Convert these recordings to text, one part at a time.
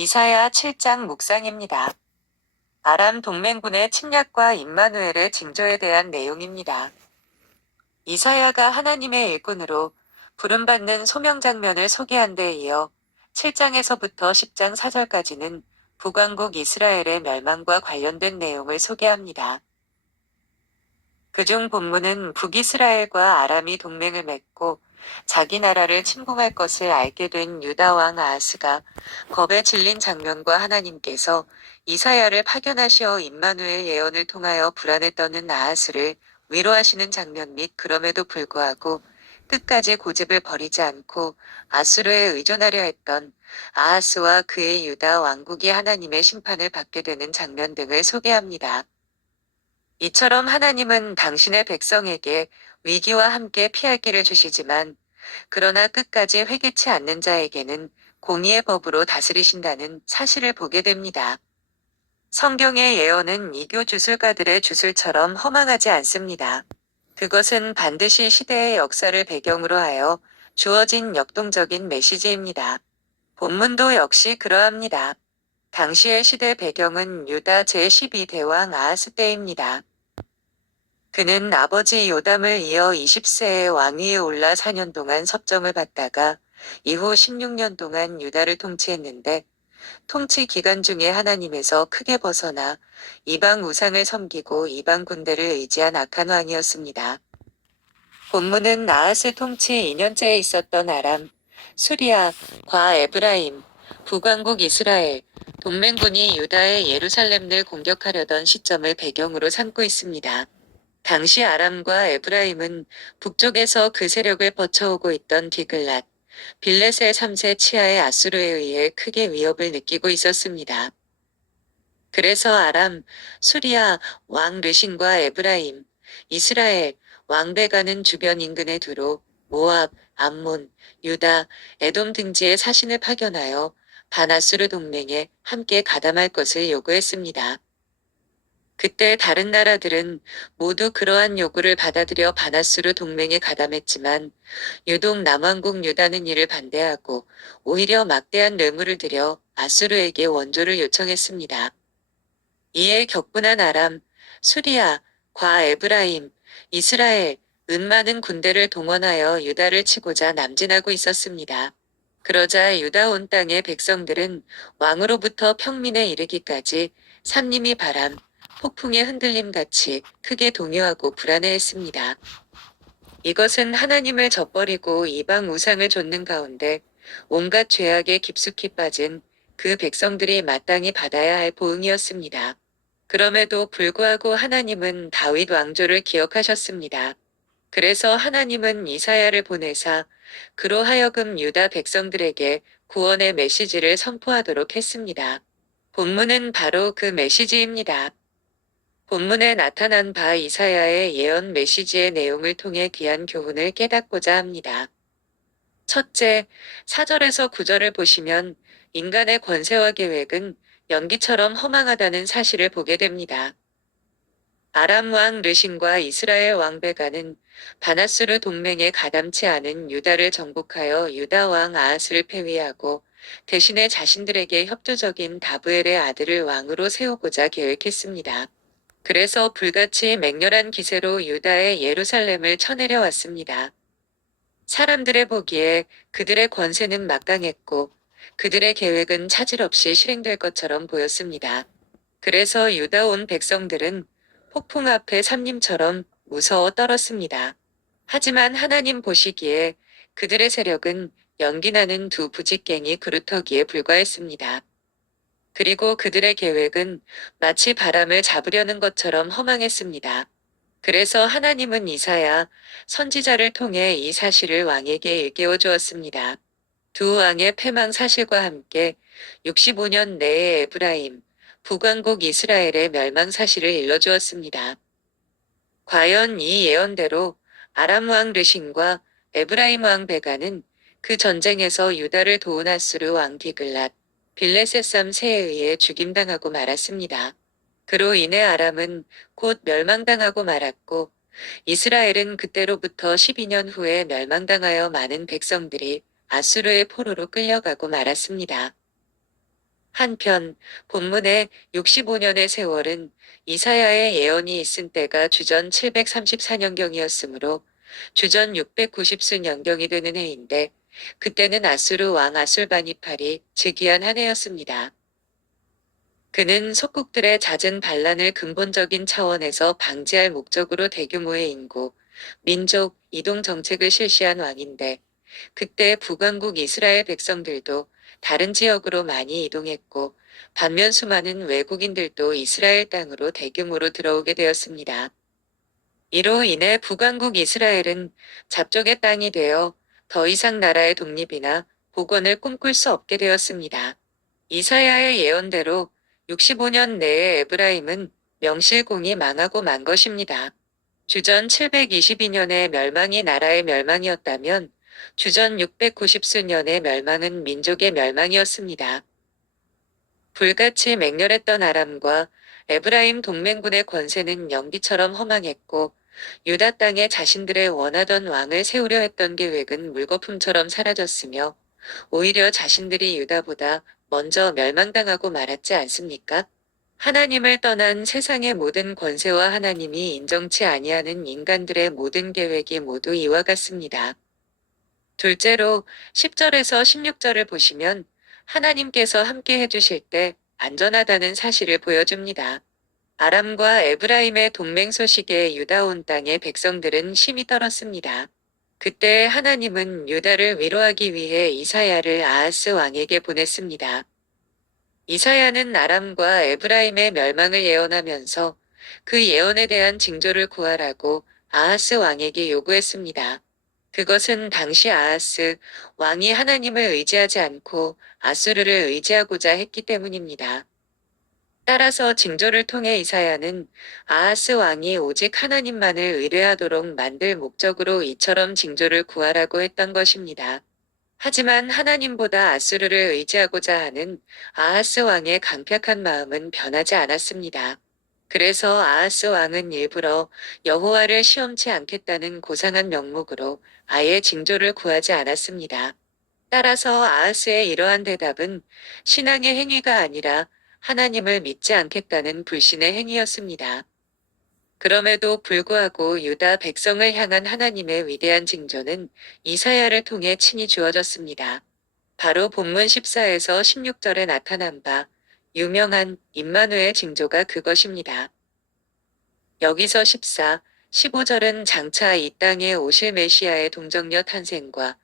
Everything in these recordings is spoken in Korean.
이사야 7장 묵상입니다. 아람 동맹군의 침략과 임마누엘의 징조에 대한 내용입니다. 이사야가 하나님의 일꾼으로 부름받는 소명 장면을 소개한 데 이어 7장에서부터 10장 4절까지는 북왕국 이스라엘의 멸망과 관련된 내용을 소개합니다. 그중 본문은 북이스라엘과 아람이 동맹을 맺고 자기 나라를 침공할 것을 알게 된 유다 왕 아하스가 겁에 질린 장면과 하나님께서 이사야를 파견하시어 임마누엘 예언을 통하여 불안에 떠는 아하스를 위로하시는 장면 및 그럼에도 불구하고 끝까지 고집을 버리지 않고 아수르에 의존하려 했던 아하스와 그의 유다 왕국이 하나님의 심판을 받게 되는 장면 등을 소개합니다. 이처럼 하나님은 당신의 백성에게 위기와 함께 피할 길을 주시지만 그러나 끝까지 회개치 않는 자에게는 공의의 법으로 다스리신다는 사실을 보게 됩니다. 성경의 예언은 이교 주술가들의 주술처럼 허망하지 않습니다. 그것은 반드시 시대의 역사를 배경으로 하여 주어진 역동적인 메시지입니다. 본문도 역시 그러합니다. 당시의 시대 배경은 유다 제12대왕 아하스 때입니다. 그는 아버지 요담을 이어 20세의 왕위에 올라 4년 동안 섭정을 받다가 이후 16년 동안 유다를 통치했는데 통치 기간 중에 하나님에서 크게 벗어나 이방 우상을 섬기고 이방 군대를 의지한 악한 왕이었습니다. 본문은 아하스 통치 2년째에 있었던 아람, 수리아, 과 에브라임, 북왕국 이스라엘, 동맹군이 유다의 예루살렘을 공격하려던 시점을 배경으로 삼고 있습니다. 당시 아람과 에브라임은 북쪽에서 그 세력을 뻗쳐오고 있던 디글랏, 빌렛의 3세 치하의 아수르에 의해 크게 위협을 느끼고 있었습니다. 그래서 아람, 수리아, 왕 르신과 에브라임, 이스라엘, 왕 베가는 주변 인근에 두로 모압, 암몬, 유다, 에돔 등지에 사신을 파견하여 반아수르 동맹에 함께 가담할 것을 요구했습니다. 그때 다른 나라들은 모두 그러한 요구를 받아들여 반아수르 동맹에 가담했지만 유독 남왕국 유다는 이를 반대하고 오히려 막대한 뇌물을 들여 아수르에게 원조를 요청했습니다. 이에 격분한 아람, 수리아, 과 에브라임, 이스라엘, 은 많은 군대를 동원하여 유다를 치고자 남진하고 있었습니다. 그러자 유다 온 땅의 백성들은 왕으로부터 평민에 이르기까지 산림이 바람, 폭풍의 흔들림 같이 크게 동요하고 불안해했습니다. 이것은 하나님을 저버리고 이방 우상을 좇는 가운데 온갖 죄악에 깊숙이 빠진 그 백성들이 마땅히 받아야 할 보응이었습니다. 그럼에도 불구하고 하나님은 다윗 왕조를 기억하셨습니다. 그래서 하나님은 이사야를 보내사 그로 하여금 유다 백성들에게 구원의 메시지를 선포하도록 했습니다. 본문은 바로 그 메시지입니다. 본문에 나타난 바 이사야의 예언 메시지의 내용을 통해 귀한 교훈을 깨닫고자 합니다. 첫째, 4절에서 9절을 보시면 인간의 권세와 계획은 연기처럼 허망하다는 사실을 보게 됩니다. 아람 왕 르신과 이스라엘 왕 베가는 바나스르 동맹에 가담치 않은 유다를 정복하여 유다 왕 아하스를 폐위하고 대신에 자신들에게 협조적인 다브엘의 아들을 왕으로 세우고자 계획했습니다. 그래서 불같이 맹렬한 기세로 유다의 예루살렘을 쳐내려 왔습니다. 사람들의 보기에 그들의 권세는 막강했고 그들의 계획은 차질 없이 실행될 것처럼 보였습니다. 그래서 유다 온 백성들은 폭풍 앞에 삼림처럼 무서워 떨었습니다. 하지만 하나님 보시기에 그들의 세력은 연기나는 두 부직갱이 그루터기에 불과했습니다. 그리고 그들의 계획은 마치 바람을 잡으려는 것처럼 허망했습니다. 그래서 하나님은 이사야 선지자를 통해 이 사실을 왕에게 일깨워 주었습니다. 두 왕의 패망 사실과 함께 65년 내에 에브라임, 북왕국 이스라엘의 멸망 사실을 일러주었습니다. 과연 이 예언대로 아람 왕 르신과 에브라임 왕 베가는 그 전쟁에서 유다를 도운 아수르 왕 디글랏, 빌레셋 3세에 의해 죽임당하고 말았습니다. 그로 인해 아람은 곧 멸망당하고 말았고 이스라엘은 그때로부터 12년 후에 멸망당하여 많은 백성들이 아수르의 포로로 끌려가고 말았습니다. 한편 본문의 65년의 세월은 이사야의 예언이 있은 때가 주전 734년경이었으므로 주전 690수년경이 되는 해인데 그때는 아수르 왕 아술바니팔이 즉위한 한 해였습니다. 그는 속국들의 잦은 반란을 근본적인 차원에서 방지할 목적으로 대규모의 인구, 민족, 이동 정책을 실시한 왕인데 그때 북왕국 이스라엘 백성들도 다른 지역으로 많이 이동했고 반면 수많은 외국인들도 이스라엘 땅으로 대규모로 들어오게 되었습니다. 이로 인해 북왕국 이스라엘은 잡족의 땅이 되어 더 이상 나라의 독립이나 복원을 꿈꿀 수 없게 되었습니다. 이사야의 예언대로 65년 내에 에브라임은 명실공히 망하고 만 것입니다. 주전 722년의 멸망이 나라의 멸망이었다면 주전 690수년의 멸망은 민족의 멸망이었습니다. 불같이 맹렬했던 아람과 에브라임 동맹군의 권세는 연기처럼 허망했고 유다 땅에 자신들의 원하던 왕을 세우려 했던 계획은 물거품처럼 사라졌으며 오히려 자신들이 유다보다 먼저 멸망당하고 말았지 않습니까? 하나님을 떠난 세상의 모든 권세와 하나님이 인정치 아니하는 인간들의 모든 계획이 모두 이와 같습니다. 둘째로 10절에서 16절을 보시면 하나님께서 함께 해주실 때 안전하다는 사실을 보여줍니다. 아람과 에브라임의 동맹 소식에 유다 온 땅의 백성들은 심히 떨었습니다. 그때 하나님은 유다를 위로하기 위해 이사야를 아하스 왕에게 보냈습니다. 이사야는 아람과 에브라임의 멸망을 예언하면서 그 예언에 대한 징조를 구하라고 아하스 왕에게 요구했습니다. 그것은 당시 아하스 왕이 하나님을 의지하지 않고 아수르를 의지하고자 했기 때문입니다. 따라서 징조를 통해 이사야는 아하스 왕이 오직 하나님만을 의뢰하도록 만들 목적으로 이처럼 징조를 구하라고 했던 것입니다. 하지만 하나님보다 아수르를 의지하고자 하는 아하스 왕의 강팍한 마음은 변하지 않았습니다. 그래서 아하스 왕은 일부러 여호와를 시험치 않겠다는 고상한 명목으로 아예 징조를 구하지 않았습니다. 따라서 아하스의 이러한 대답은 신앙의 행위가 아니라 하나님을 믿지 않겠다는 불신의 행위였습니다. 그럼에도 불구하고 유다 백성을 향한 하나님의 위대한 징조는 이사야를 통해 친히 주어졌습니다. 바로 본문 14에서 16절에 나타난 바 유명한 임마누엘 징조가 그것입니다. 여기서 14, 15절은 장차 이 땅에 오실 메시아의 동정녀 탄생과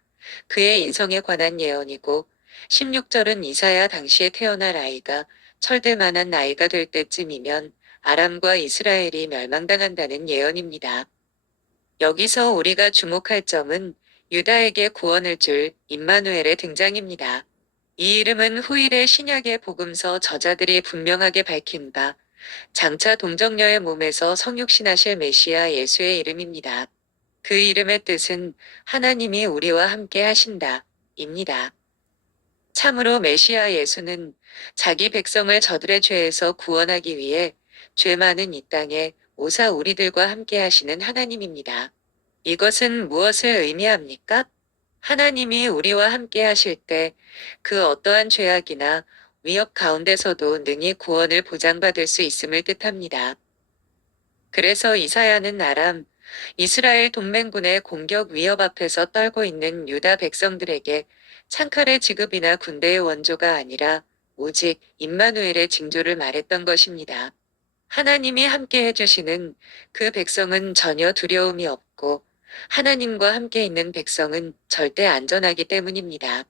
그의 인성에 관한 예언이고 16절은 이사야 당시에 태어날 아이가 철들만한 나이가 될 때쯤이면 아람과 이스라엘이 멸망당한다는 예언입니다. 여기서 우리가 주목할 점은 유다에게 구원을 줄 임마누엘의 등장입니다. 이 이름은 후일의 신약의 복음서 저자들이 분명하게 밝힌 바 장차 동정녀의 몸에서 성육신하실 메시아 예수의 이름입니다. 그 이름의 뜻은 하나님이 우리와 함께 하신다, 입니다. 참으로 메시아 예수는 자기 백성을 저들의 죄에서 구원하기 위해 죄 많은 이 땅에 오사 우리들과 함께 하시는 하나님입니다. 이것은 무엇을 의미합니까? 하나님이 우리와 함께 하실 때 그 어떠한 죄악이나 위협 가운데서도 능히 구원을 보장받을 수 있음을 뜻합니다. 그래서 이사야는 아람, 이스라엘 동맹군의 공격 위협 앞에서 떨고 있는 유다 백성들에게 창칼의 지급이나 군대의 원조가 아니라 오직 임마누엘의 징조를 말했던 것입니다. 하나님이 함께 해주시는 그 백성은 전혀 두려움이 없고 하나님과 함께 있는 백성은 절대 안전하기 때문입니다.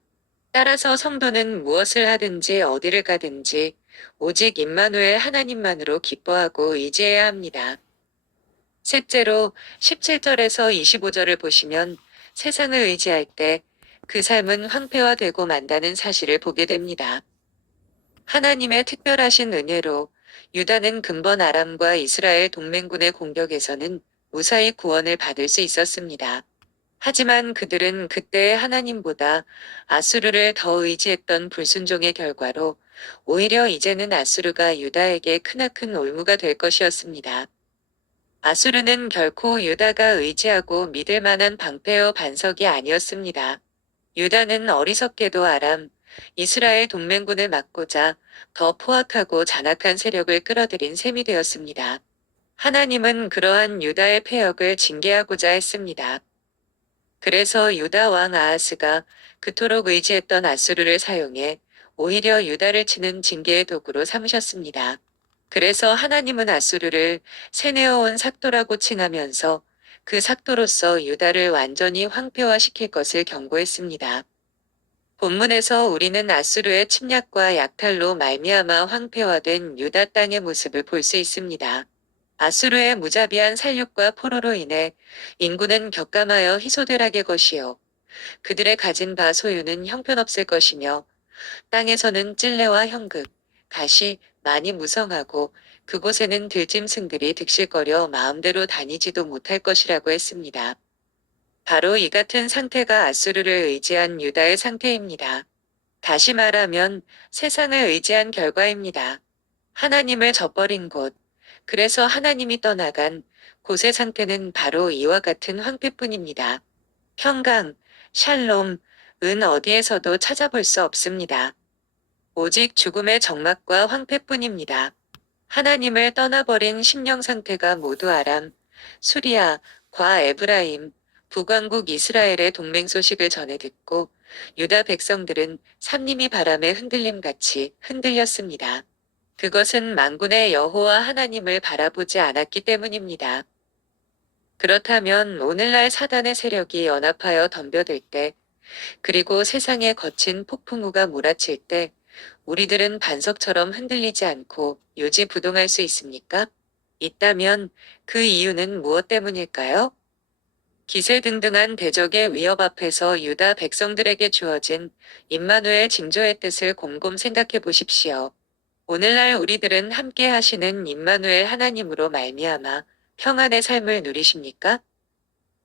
따라서 성도는 무엇을 하든지 어디를 가든지 오직 임마누엘 하나님만으로 기뻐하고 의지해야 합니다. 셋째로 17절에서 25절을 보시면 세상을 의지할 때 그 삶은 황폐화되고 만다는 사실을 보게 됩니다. 하나님의 특별하신 은혜로 유다는 근본 아람과 이스라엘 동맹군의 공격에서는 무사히 구원을 받을 수 있었습니다. 하지만 그들은 그때의 하나님보다 아수르를 더 의지했던 불순종의 결과로 오히려 이제는 아수르가 유다에게 크나큰 올무가 될 것이었습니다. 아수르는 결코 유다가 의지하고 믿을 만한 방패여 반석이 아니었습니다. 유다는 어리석게도 아람, 이스라엘 동맹군을 막고자 더 포악하고 잔악한 세력을 끌어들인 셈이 되었습니다. 하나님은 그러한 유다의 패역을 징계하고자 했습니다. 그래서 유다 왕 아하스가 그토록 의지했던 앗수르를 사용해 오히려 유다를 치는 징계의 도구로 삼으셨습니다. 그래서 하나님은 앗수르를 세뇌어온 삭도라고 칭하면서 그 삭도로서 유다를 완전히 황폐화시킬 것을 경고했습니다. 본문에서 우리는 앗수르의 침략과 약탈로 말미암아 황폐화된 유다 땅의 모습을 볼 수 있습니다. 앗수르의 무자비한 살육과 포로로 인해 인구는 격감하여 희소되라게 것이요 그들의 가진 바 소유는 형편없을 것이며 땅에서는 찔레와 형극, 가시 많이 무성하고 그곳에는 들짐승들이 득실거려 마음대로 다니지도 못할 것이라고 했습니다. 바로 이 같은 상태가 앗수르를 의지한 유다의 상태입니다. 다시 말하면 세상을 의지한 결과입니다. 하나님을 저버린 곳, 그래서 하나님이 떠나간 곳의 상태는 바로 이와 같은 황폐뿐입니다. 평강, 샬롬, 은 어디에서도 찾아볼 수 없습니다. 오직 죽음의 적막과 황폐뿐입니다. 하나님을 떠나버린 심령 상태가 모두 아람, 수리아, 과 에브라임, 북왕국 이스라엘의 동맹 소식을 전해 듣고 유다 백성들은 삼림이 바람에 흔들림같이 흔들렸습니다. 그것은 만군의 여호와 하나님을 바라보지 않았기 때문입니다. 그렇다면 오늘날 사단의 세력이 연합하여 덤벼들 때, 그리고 세상에 거친 폭풍우가 몰아칠 때, 우리들은 반석처럼 흔들리지 않고 요지부동할 수 있습니까? 있다면 그 이유는 무엇 때문일까요? 기세등등한 대적의 위협 앞에서 유다 백성들에게 주어진 임마누엘 징조의 뜻을 곰곰 생각해 보십시오. 오늘날 우리들은 함께 하시는 임마누엘 하나님으로 말미암아 평안의 삶을 누리십니까?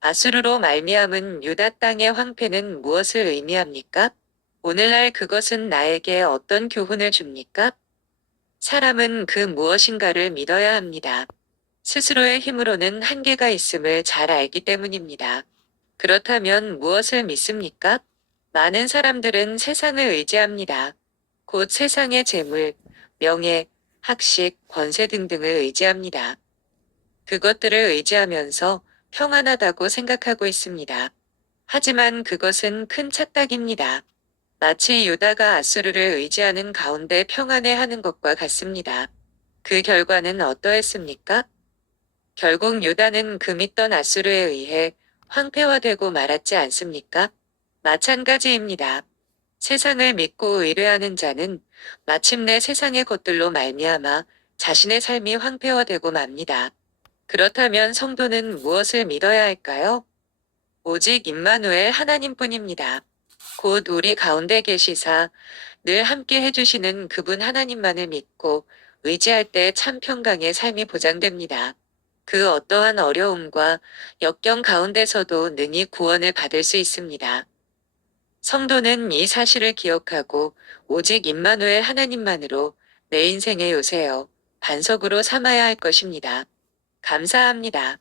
아수르로 말미암은 유다 땅의 황폐는 무엇을 의미합니까? 오늘날 그것은 나에게 어떤 교훈을 줍니까? 사람은 그 무엇인가를 믿어야 합니다. 스스로의 힘으로는 한계가 있음을 잘 알기 때문입니다. 그렇다면 무엇을 믿습니까? 많은 사람들은 세상을 의지합니다. 곧 세상의 재물, 명예, 학식, 권세 등등을 의지합니다. 그것들을 의지하면서 평안하다고 생각하고 있습니다. 하지만 그것은 큰 착각입니다. 마치 유다가 앗수르를 의지하는 가운데 평안해하는 것과 같습니다. 그 결과는 어떠했습니까? 결국 유다는 그 믿던 앗수르에 의해 황폐화되고 말았지 않습니까? 마찬가지입니다. 세상을 믿고 의뢰하는 자는 마침내 세상의 것들로 말미암아 자신의 삶이 황폐화되고 맙니다. 그렇다면 성도는 무엇을 믿어야 할까요? 오직 임마누엘 하나님뿐입니다. 곧 우리 가운데 계시사 늘 함께 해주시는 그분 하나님만을 믿고 의지할 때 참 평강의 삶이 보장됩니다. 그 어떠한 어려움과 역경 가운데서도 능히 구원을 받을 수 있습니다. 성도는 이 사실을 기억하고 오직 임마누엘 하나님만으로 내 인생의 요새요 반석으로 삼아야 할 것입니다. 감사합니다.